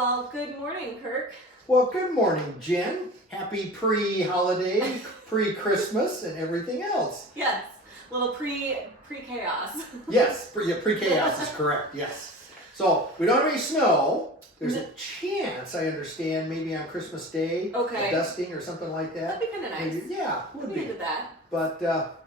Well, good morning, Kirk. Well, good morning, Jen. Happy pre-holiday, pre-Christmas, and everything else. Yes, little pre-chaos. Yes, pre-chaos is correct, yes. So, we don't have any snow. There's a chance, I understand, maybe on Christmas Day, Okay. a dusting or something like that. That'd be kind of nice. Maybe, yeah, would We be. needed that. But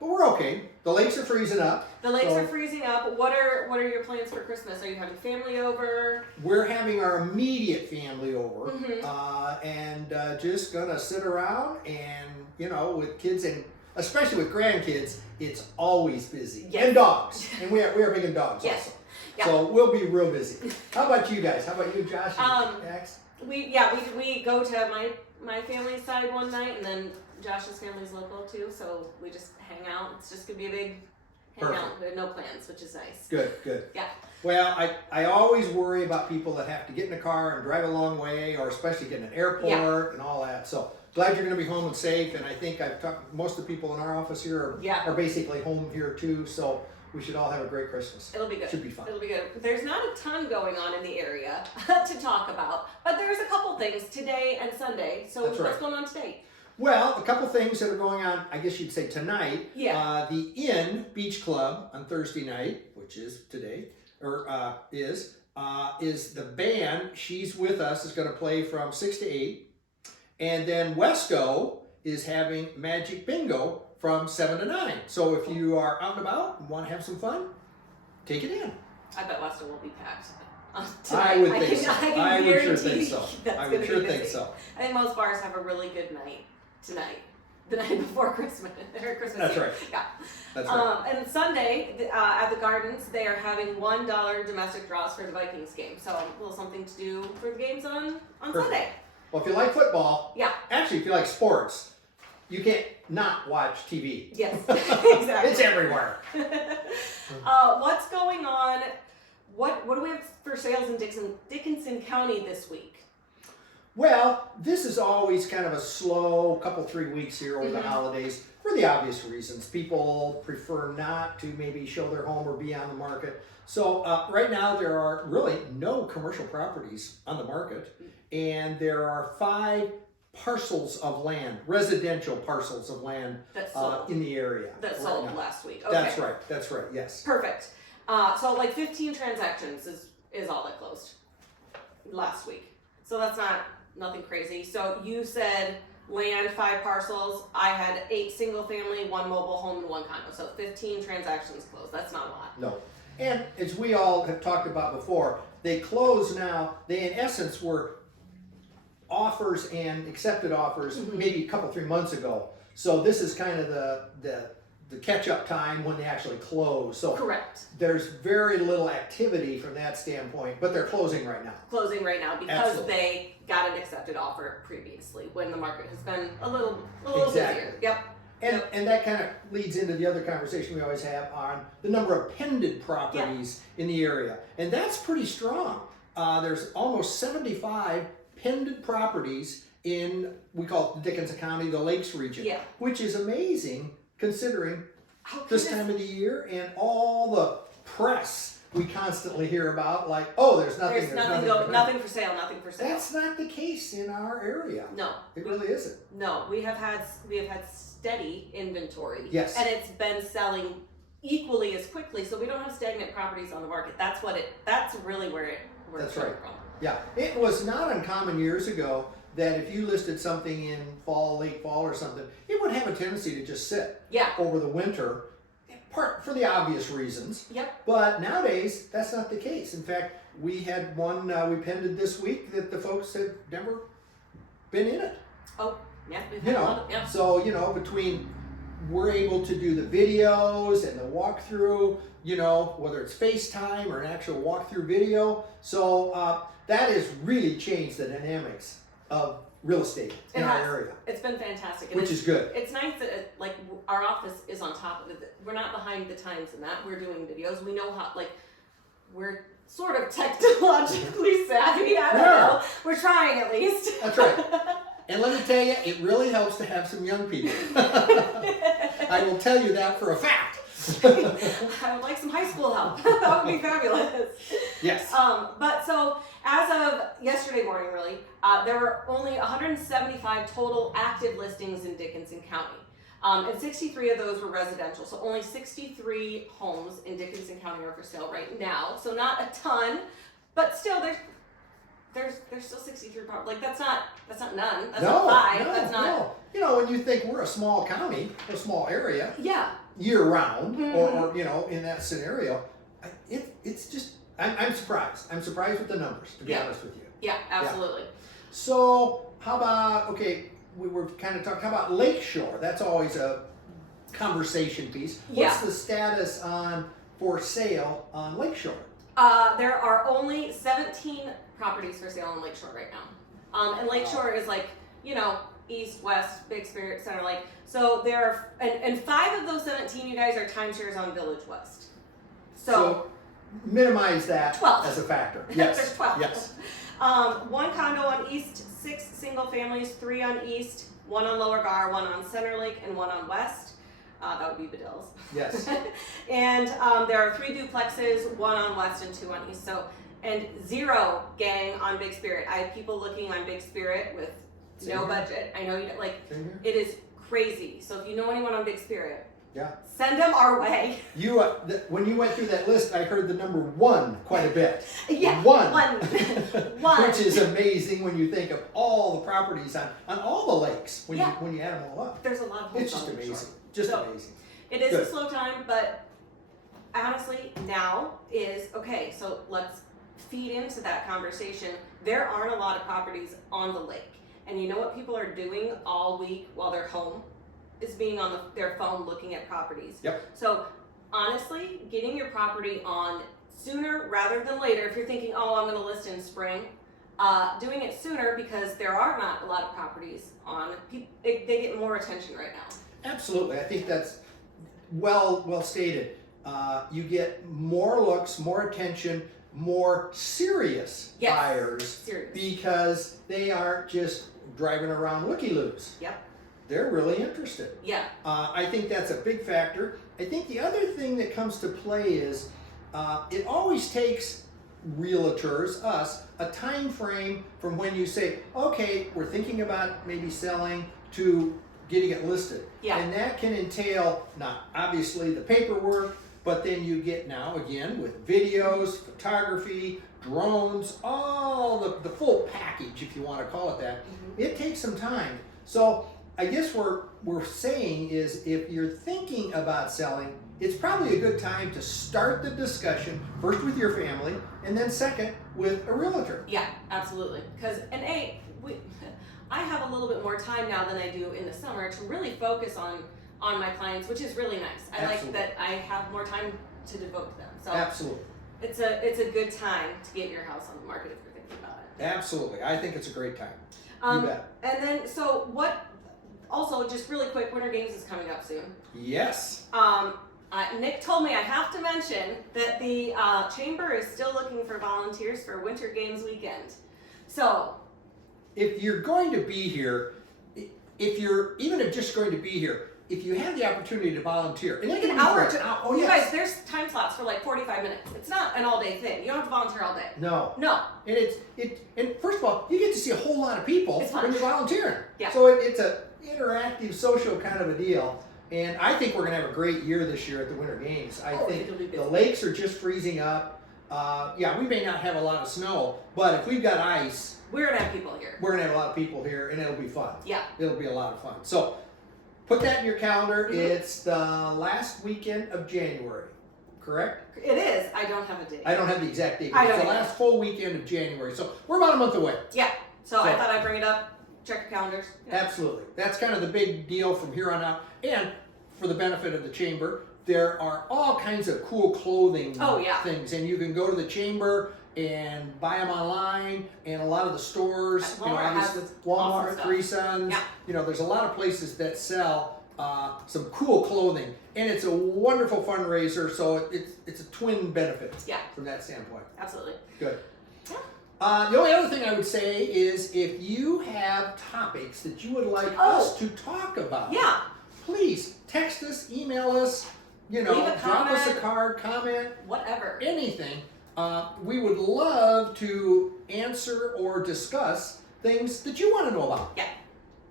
we're okay. The lakes are freezing up. The lakes so are freezing up. What are your plans for Christmas? Are you having family over? We're having our immediate family over, Mhm. and just gonna sit around and, with kids and especially with grandkids, it's always busy. Yes. And dogs, and we are big in dogs Yes. also. Yeah. So we'll be real busy. How about you guys? How about you, Josh and Max? We go to my family's side one night, and then Josh's family's local too. So we just hang out. It's just gonna be a big hangout. We have no plans, which is nice. Good. Yeah. Well, I always worry about people that have to get in a car and drive a long way, or especially get in an airport and all that. So glad you're going to be home and safe. And I think I've talked. Most of the people in our office here are basically home here too. So we should all have a great Christmas. It'll be good. Should be fun. It'll be good. There's not a ton going on in the area to talk about, but there's a couple things today and Sunday. So That's right. what's going on today? Well, a couple things that are going on, I guess you'd say tonight. Yeah. The Inn Beach Club on Thursday night, which is today, or is the band, She's With Us, is going to play from 6 to 8. And then Wesco is having Magic Bingo from 7 to 9. So if you are out and about and want to have some fun, take it in. I bet Weston will be packed. I would think so. I would sure guarantee think so. that's I gonna would be sure busy. think so. I think most bars have a really good night tonight, the night before Christmas or Christmas That's Eve. right. Yeah. That's right. And Sunday at the Gardens, they are having $1 domestic draws for the Vikings game. So a little something to do for the games on Perfect. Sunday. Well, if you like football, Yeah. actually, if you like sports, you can't not watch TV. Yes. Exactly. It's everywhere. What's going on? What do we have for sales in Dickinson County this week? Well, this is always kind of a slow couple, 3 weeks here over the holidays for the obvious reasons. People prefer not to maybe show their home or be on the market. So right now there are really no commercial properties on the market, and there are 5 parcels of land, residential parcels of land That sold. in the area. That right sold now. last week. Okay. That's right, yes. Perfect. So like 15 transactions is all that closed last week. So that's nothing crazy. So you said land, 5 parcels. I had 8 single family, 1 mobile home, and 1 condo. So 15 transactions closed. That's not a lot. No. And as we all have talked about before, they close now. They in essence were offers and accepted offers maybe a couple, 3 months ago. So this is kind of the catch-up time when they actually close. So Correct. there's very little activity from that standpoint, but they're closing right now. Closing right now because Absolutely. they got an accepted offer previously when the market has been a little Exactly. busier. Yep. And that kind of leads into the other conversation we always have on the number of pended properties in the area. And that's pretty strong. There's almost 75 pended properties in, we call it Dickinson County, the Lakes region, which is amazing considering this time of the year and all the press we constantly hear about, like, oh, there's nothing nothing for sale. That's not the case in our area. No, it really isn't. No, we have had steady inventory. Yes, and it's been selling equally as quickly, so we don't have stagnant properties on the market. That's really where it's coming from. Yeah, it was not uncommon years ago that if you listed something in late fall or something, it would have a tendency to just sit over the winter, for the obvious reasons. Yep. But nowadays, that's not the case. In fact, we had one we pended this week that the folks had never been in it. Oh, yeah. We've had a lot of, So, between we're able to do the videos and the walkthrough, whether it's FaceTime or an actual walkthrough video. So that has really changed the dynamics of real estate in our area. It's been fantastic. Which is good. It's nice that our office is on top of it. We're not behind the times in that. We're doing videos. We know how, we're sort of technologically savvy. I don't know. We're trying at least. That's right. And let me tell you, it really helps to have some young people. I will tell you that for a fact. I would like some high school help. That would be fabulous. Yes. But so as of yesterday morning, really, there were only 175 total active listings in Dickinson County. And 63 of those were residential. So only 63 homes in Dickinson County are for sale right now. So not a ton, but still there's still 63 properties. Like that's not none. That's not five. That's not. No. You know, when you think we're a small county, a small area, Yeah. year round, or you know, in that scenario, it's just I'm surprised. I'm surprised with the numbers, to be honest with you. Yeah, absolutely. So how about we were kind of talking. How about Lakeshore? That's always a conversation piece. What's the status on for sale on Lakeshore? There are only 17 properties for sale on Lakeshore right now. And Lakeshore is like, you know, east, west, Big Spirit, Center Lake. So there are, and 5 of those 17, you guys, are timeshares on Village West. So minimize that 12. as a factor. Yes. There's 12. Yes. 1 condo on East, 6 single families, 3 on East, 1 on Lower Gar, 1 on Center Lake, and 1 on West. That would be Bedill's. Yes. And there are 3 duplexes, 1 on West and 2 on East. So, and 0 gang on Big Spirit. I have people looking on Big Spirit with no budget. I know you like it is crazy. So if you know anyone on Big Spirit, send them our way. You when you went through that list, I heard the number 1 quite a bit. Yeah, one. One. Which is amazing when you think of all the properties on all the lakes when you add them all up. There's a lot of homes. It's just on amazing. Lakeshore. Just So, amazing. It is Good. a slow time, but honestly, now is okay. So let's feed into that conversation. There aren't a lot of properties on the lake, and you know what people are doing all week while they're home is being on their phone looking at properties. Yep. So honestly, getting your property on sooner rather than later. If you're thinking, oh, I'm going to list in spring, doing it sooner because there are not a lot of properties on. They get more attention right now. Absolutely. I think that's well stated. You get more looks, more attention, more serious buyers Serious. because they aren't just driving around looky-loos. Yep. They're really interested. Yeah. I think that's a big factor. I think the other thing that comes to play is it always takes realtors, us, a time frame from when you say, okay, we're thinking about maybe selling to getting it listed. Yeah. And that can entail not obviously the paperwork, but then you get now again with videos, photography, drones, all the full package, if you want to call it that. It takes some time. So I guess we're saying is if you're thinking about selling, it's probably a good time to start the discussion first with your family and then second with a realtor. Yeah, absolutely. Because I have a little bit more time now than I do in the summer to really focus on my clients, which is really nice. I like that I have more time to devote to them. So Absolutely. It's a good time to get your house on the market if you're thinking about it. Absolutely. I think it's a great time. You bet. And then so what? Also, just really quick, Winter Games is coming up soon. Yes. Nick told me I have to mention that the chamber is still looking for volunteers for Winter Games weekend. So, if you're going to be here, if you're even if just going to be here, if you have the opportunity to volunteer, and like it an can be hour for- to oh you yes. guys, there's time slots for like 45 minutes. It's not an all day thing. You don't have to volunteer all day. No. No. And and first of all, you get to see a whole lot of people It's fun. when you're volunteering. Yeah. So it's a interactive, social kind of a deal. And I think we're gonna have a great year this year at the Winter Games. I think it'll be busy. the lakes are just freezing up. We may not have a lot of snow, but if we've got ice, We're gonna have people here. we're gonna have a lot of people here, and it'll be fun. Yeah. It'll be a lot of fun. So put that in your calendar. Mhm. It's the last weekend of January, correct? It is. I don't have a date. I don't have the exact date. I It's don't the either. last full weekend of January. So we're about a month away. Yeah. So I So- thought I'd bring it up. Check your calendars. Yeah. Absolutely. That's kind of the big deal from here on out. And for the benefit of the chamber, there are all kinds of cool clothing Oh, yeah. things. And you can go to the chamber and buy them online, and a lot of the stores, Walmart has obviously, awesome Walmart, stuff. Three Sons, Yeah. there's a lot of places that sell some cool clothing, and it's a wonderful fundraiser. So it's a twin benefit Yeah. from that standpoint. Absolutely. Good. Yeah. The only other thing I would say is if you have topics that you would like us to talk about, Yeah. please text us, email us, you know, Leave a drop us a comment. card, comment, Whatever. anything. We would love to answer or discuss things that you want to know about.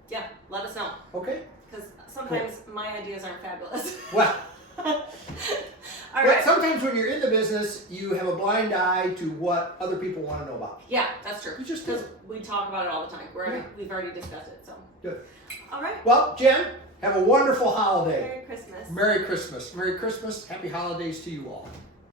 Yeah, let us know. Okay? Because sometimes my ideas aren't fabulous. Well, All but right. sometimes when you're in the business, you have a blind eye to what other people want to know about. Yeah, that's true. You just Because do. we talk about it all the time. Yeah. We've already discussed it. So. Good. All right. Well, Jen, have a wonderful holiday. Merry Christmas. Merry Christmas. Merry Christmas. Happy holidays to you all.